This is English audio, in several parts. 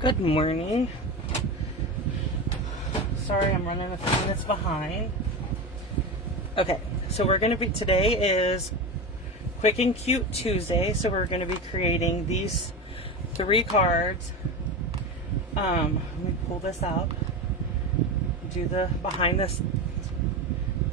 Good morning. Sorry, I'm running a few minutes behind. Okay, so today is Quick and Cute Tuesday, so we're going to be creating these 3 cards. Let me pull this up, do the behind the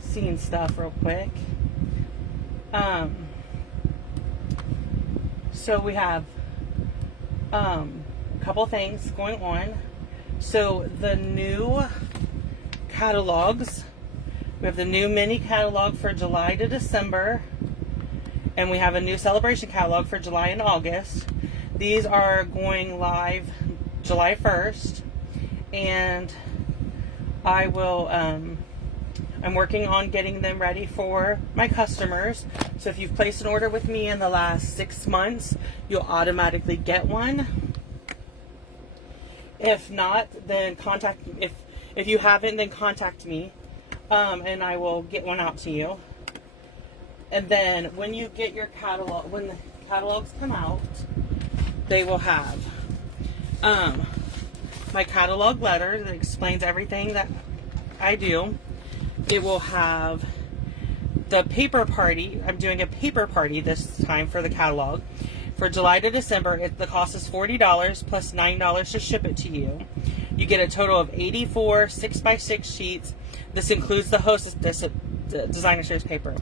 scene stuff real quick. So we have a couple things going on. So the new catalogs, we have the new mini catalog for July to December, and we have a new celebration catalog for July and August. These are going live July 1st, and I will I'm working on getting them ready for my customers. So if you've placed an order with me in the last 6 months, you'll automatically get one. If not, then if you haven't, then contact me, and I will get one out to you. And then when you get your catalog, when the catalogs come out, they will have my catalog letter that explains everything that I do. It will have the paper party. I'm doing a paper party this time for the catalog. For July to December, the cost is $40 plus $9 to ship it to you. You get a total of 84 6x6 sheets. This includes the Hostess Designer Series paper.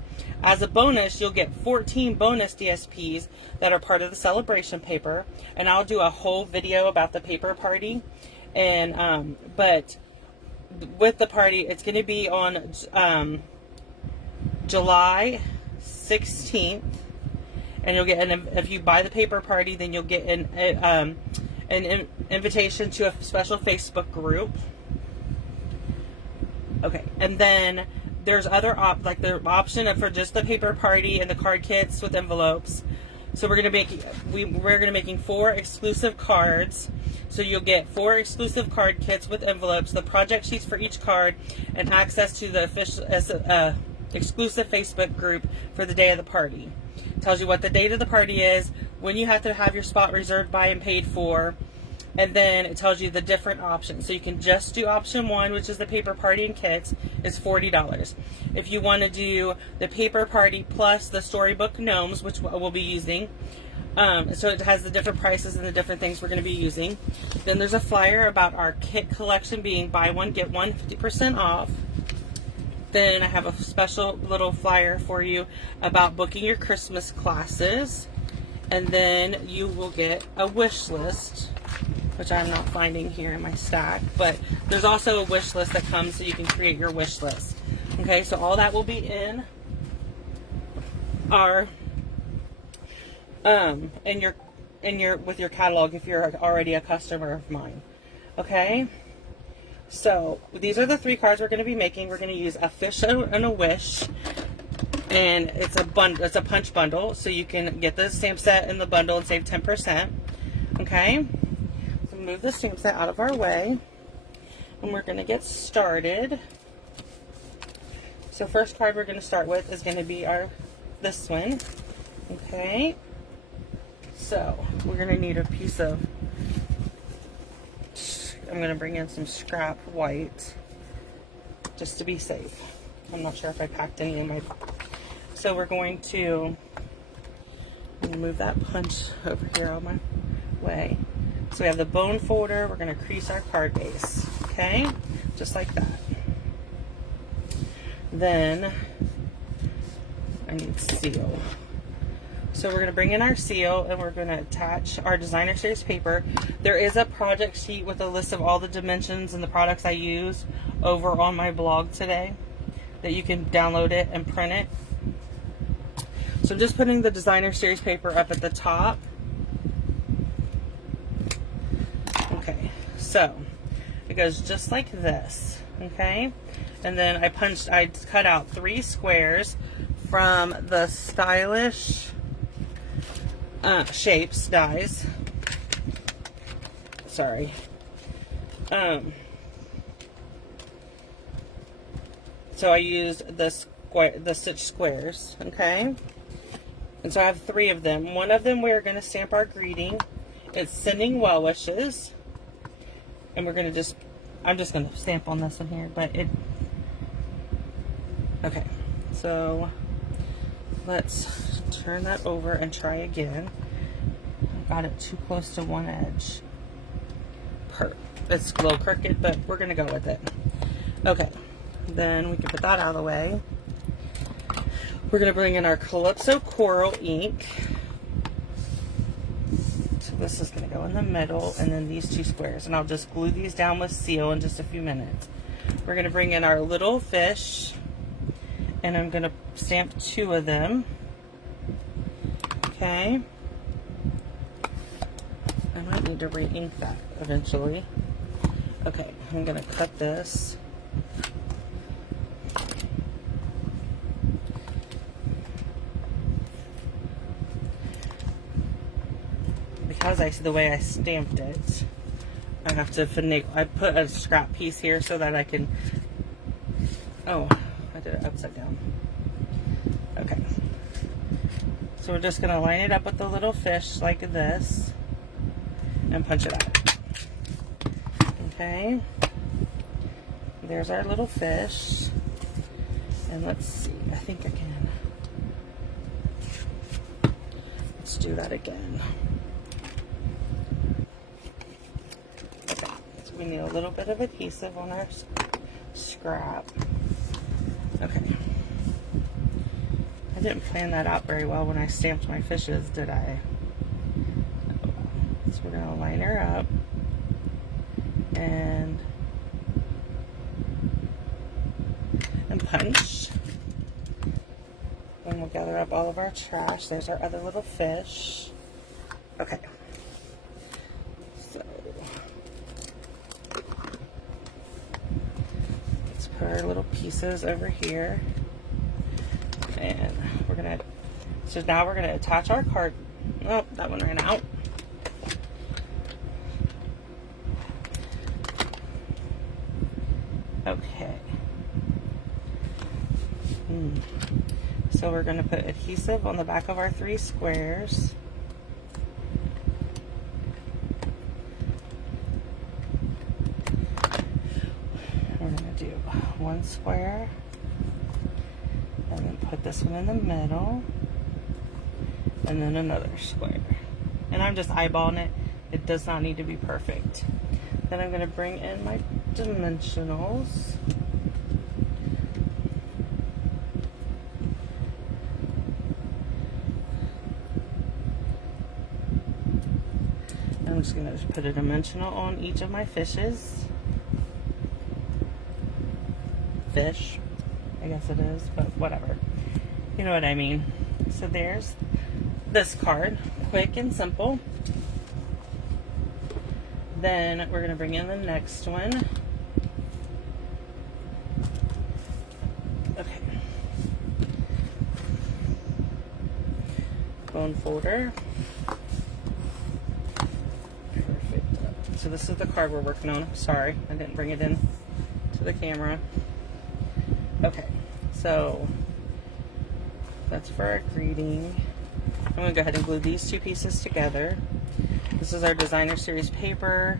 As a bonus, you'll get 14 bonus DSPs that are part of the celebration paper. And I'll do a whole video about the paper party. And but with the party, it's going to be on July 16th. And you'll get if you buy the paper party, then you'll get an invitation to a special Facebook group. Okay, and then there's other like the option for just the paper party and the card kits with envelopes. So we're gonna making 4 exclusive cards. So you'll get 4 exclusive card kits with envelopes, the project sheets for each card, and access to the official exclusive Facebook group for the day of the party. Tells you what the date of the party is, when you have to have your spot reserved by and paid for, and then it tells you the different options. So you can just do option 1, which is the paper party and kits, is $40. If you want to do the paper party plus the storybook gnomes, which we'll be using, so it has the different prices and the different things we're going to be using. Then there's a flyer about our kit collection being buy one, get one 50% off. Then I have a special little flyer for you about booking your Christmas classes. And then you will get a wish list, which I'm not finding here in my stack. But there's also a wish list that comes so you can create your wish list. Okay, so all that will be in our with your catalog if you're already a customer of mine. Okay? So these are the 3 cards we're going to be making. We're going to use a fish and a wish, and it's a punch bundle, so you can get the stamp set in the bundle and save 10%. Okay, so move the stamp set out of our way, and we're going to get started. So first card we're going to start with is going to be this one. Okay, so we're going to need a piece of. I'm going to bring in some scrap white just to be safe. I'm not sure if I packed any in my... So we're going to move that punch over here on my way. So we have the bone folder. We're going to crease our card base. Okay? Just like that. Then I need seal. So we're going to bring in our seal, and we're going to attach our designer series paper. There is a project sheet with a list of all the dimensions and the products I use over on my blog today that you can download it and print it. So I'm just putting the designer series paper up at the top. Okay, so it goes just like this. Okay, and then I cut out 3 squares from the Stylish Shapes dies. Sorry. So I used the stitch squares, okay? And so I have 3 of them. One of them we're going to stamp our greeting. It's sending well wishes. And we're gonna just, I'm just gonna stamp on this one here, but it, okay. So let's turn that over and try again. I got it too close to one edge. It's a little crooked, but we're gonna go with it. Okay, then we can put that out of the way. We're gonna bring in our Calypso Coral ink. So this is gonna go in the middle, and then these two squares, and I'll just glue these down with seal in just a few minutes. We're gonna bring in our little fish, and I'm gonna stamp 2 of them. Okay. I might need to re-ink that eventually. Okay, I'm gonna cut this. Because I see the way I stamped it, I have to finagle. I put a scrap piece here so that I can, oh, I did it upside down. Okay. So we're just gonna line it up with the little fish like this and punch it out. Okay. There's our little fish. And let's see, I think I can. Let's do that again. Okay, so we need a little bit of adhesive on our scrap. Okay. I didn't plan that out very well when I stamped my fishes, did I? So we're gonna line her up and punch. And we'll gather up all of our trash. There's our other little fish. Okay. So let's put our little pieces over here. And we're gonna, so now we're gonna attach our card. Oh, that one ran out. Okay. So we're going to put adhesive on the back of our 3 squares. We're going to do 1 square and then put this one in the middle and then another square. And I'm just eyeballing it. It does not need to be perfect. Then I'm going to bring in my dimensionals. I'm just going to put a dimensional on each of my fishes. Fish, I guess it is, but whatever. You know what I mean. So there's this card. Quick and simple. Then we're going to bring in the next one. Okay. Bone folder. So this is the card we're working on. Sorry, I didn't bring it in to the camera. Okay, so that's for our greeting. I'm going to go ahead and glue these 2 pieces together. This is our designer series paper.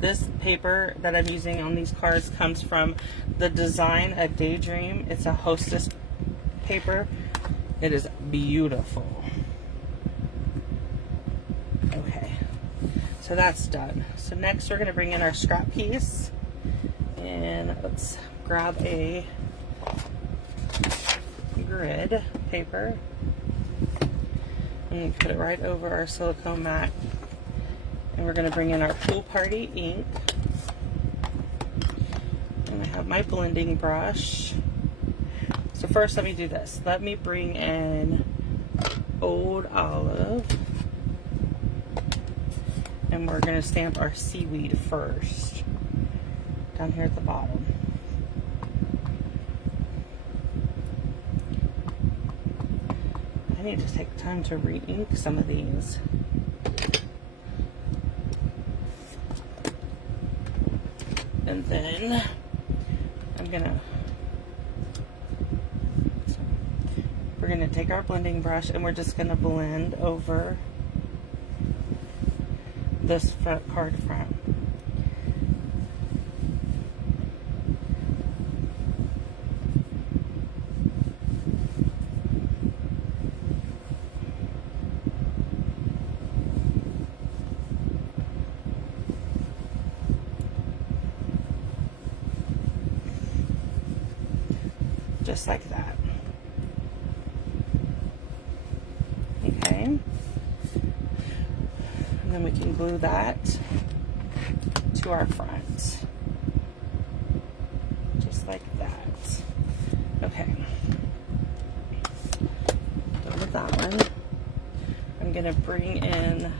This paper that I'm using on these cards comes from the Design a Daydream. It's a Hostess paper. It is beautiful. Okay. So that's done. So next we're going to bring in our scrap piece, and let's grab a grid paper and put it right over our silicone mat, and we're going to bring in our Pool Party ink, and I have my blending brush. So first let me do this. Let me bring in Old Olive. And we're going to stamp our seaweed first, down here at the bottom. I need to take time to re-ink some of these. And then we're going to take our blending brush and we're just going to blend over this card front. just like that. Okay. And then we can glue that to our front. Just like that. Okay. Done with that one. I'm gonna bring in,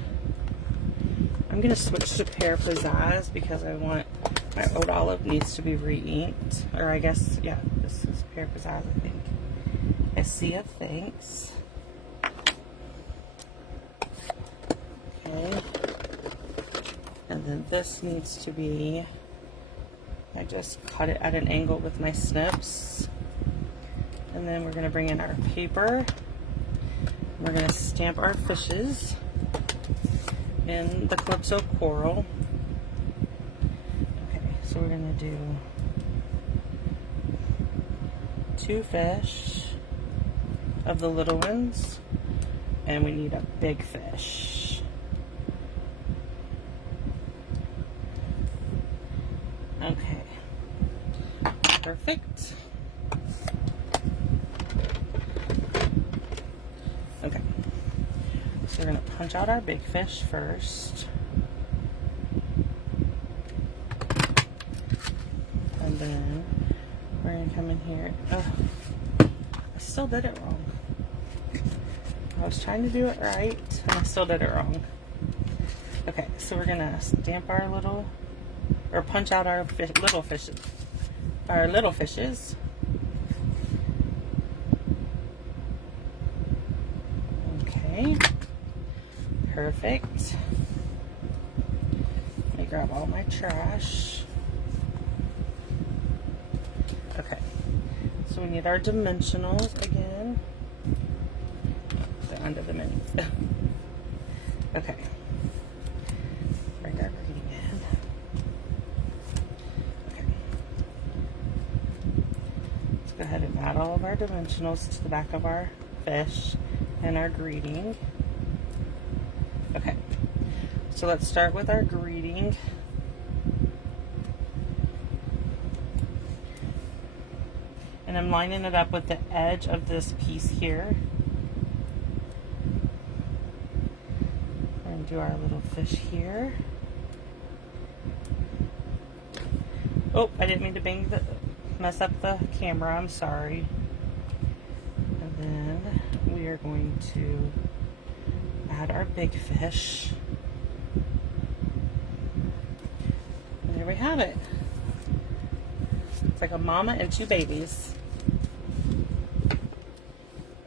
I'm gonna switch to Pear Pizzazz because I want, my Oat Olive needs to be re-inked. Or I guess, yeah, this is Pear Pizzazz, I think. I see a thanks. Okay. And then this needs to be, I just cut it at an angle with my snips. And then we're gonna bring in our paper. We're gonna stamp our fishes in the Calypso Coral. Okay, so we're gonna do 2 fish of the little ones, and we need a big fish. Okay, perfect. Okay, so we're gonna punch out our big fish first. And then we're gonna come in here. Oh, I still did it wrong. I was trying to do it right, and I still did it wrong. Okay, so we're gonna stamp our little, or punch out our little fishes. Our little fishes. Okay, perfect. Let me grab all my trash. Okay, so we need our dimensionals again. They're under the minis. Okay, bring our reading in. Okay, let's go ahead and add all of our dimensionals to the back of our fish and our greeting. Okay, so let's start with our greeting. And I'm lining it up with the edge of this piece here. We're going to do our little fish here. Oh, I didn't mean to mess up the camera, I'm sorry. And then we are going to add our big fish. And there we have it. It's like a mama and 2 babies.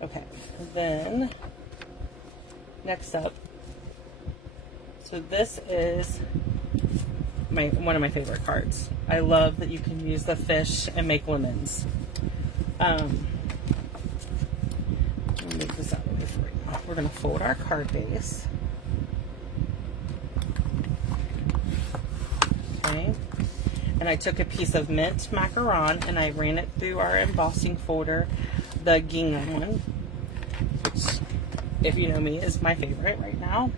Okay, then next up, so this is one of my favorite cards. I love that you can use the fish and make lemons. Let me make this out of the way for you. We're going to fold our card base. Okay. And I took a piece of mint macaron and I ran it through our embossing folder, the gingham one, which, if you know me, is my favorite right now.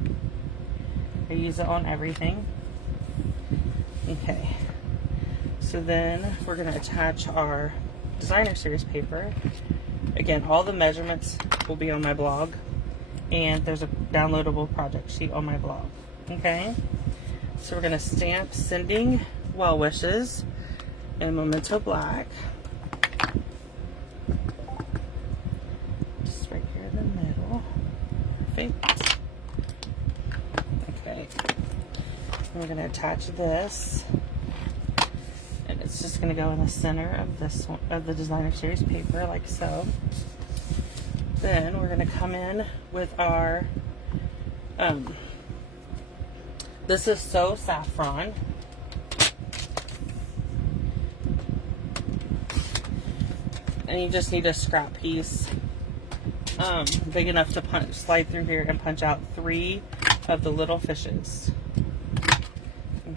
I use it on everything. Okay, so then we're going to attach our designer series paper. Again, all the measurements will be on my blog, and there's a downloadable project sheet on my blog. Okay, so we're going to stamp Sending Well Wishes in Memento Black. Just right here in the middle. Perfect. Okay. And we're going to attach this. And it's just going to go in the center of this one, of the designer series paper, like so. Then we're going to come in with our, this is So Saffron. And you just need a scrap piece big enough to slide through here and punch out 3 of the little fishes.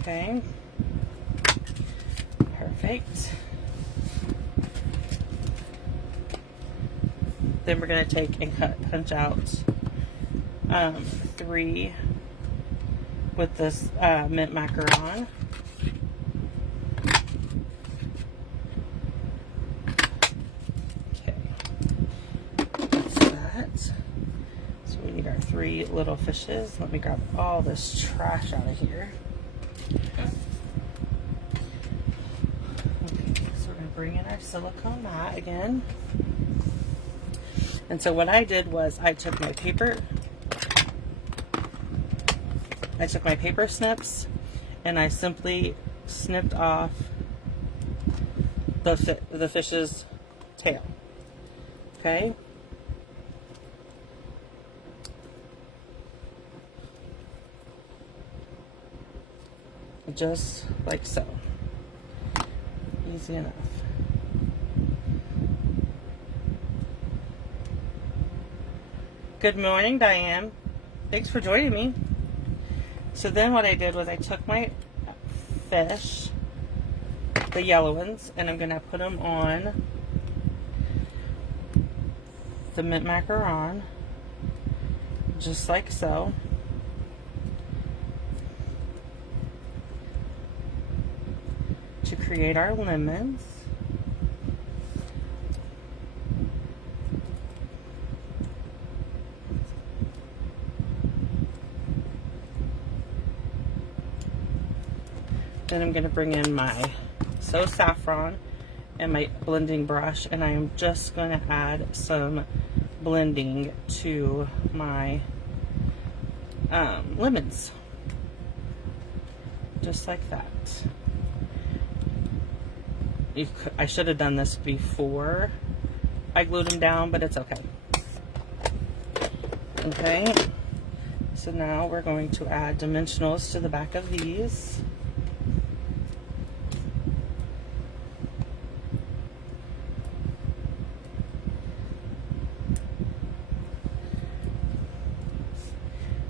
Okay, perfect. Then we're going to take and punch out 3 with this mint macaron. little fishes. Let me grab all this trash out of here. Okay, so we're going to bring in our silicone mat again. And so what I did was I took my paper snips and I simply snipped off the fish's tail. Okay? Just like so. Easy enough. Good morning, Diane. Thanks for joining me. So then what I did was I took my fish, the yellow ones, and I'm going to put them on the mint macaron, just like so. To create our lemons. Then I'm going to bring in my saffron and my blending brush, and I am just going to add some blending to my lemons. Just like that. I should have done this before I glued them down, but it's okay. Okay, so now we're going to add dimensionals to the back of these.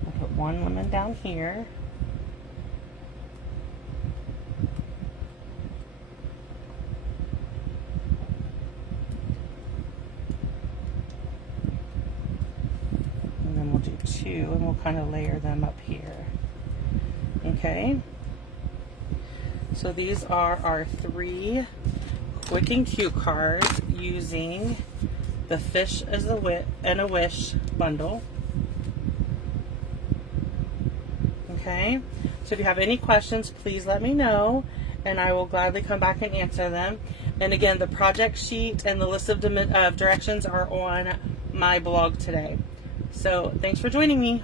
I'll put one lemon down here. And we'll kind of layer them up here. Okay, so these are our 3 quick and cute cards using the Fish as a Wish bundle. Okay, so if you have any questions, please let me know and I will gladly come back and answer them. And again, the project sheet and the list of directions are on my blog today. So thanks for joining me.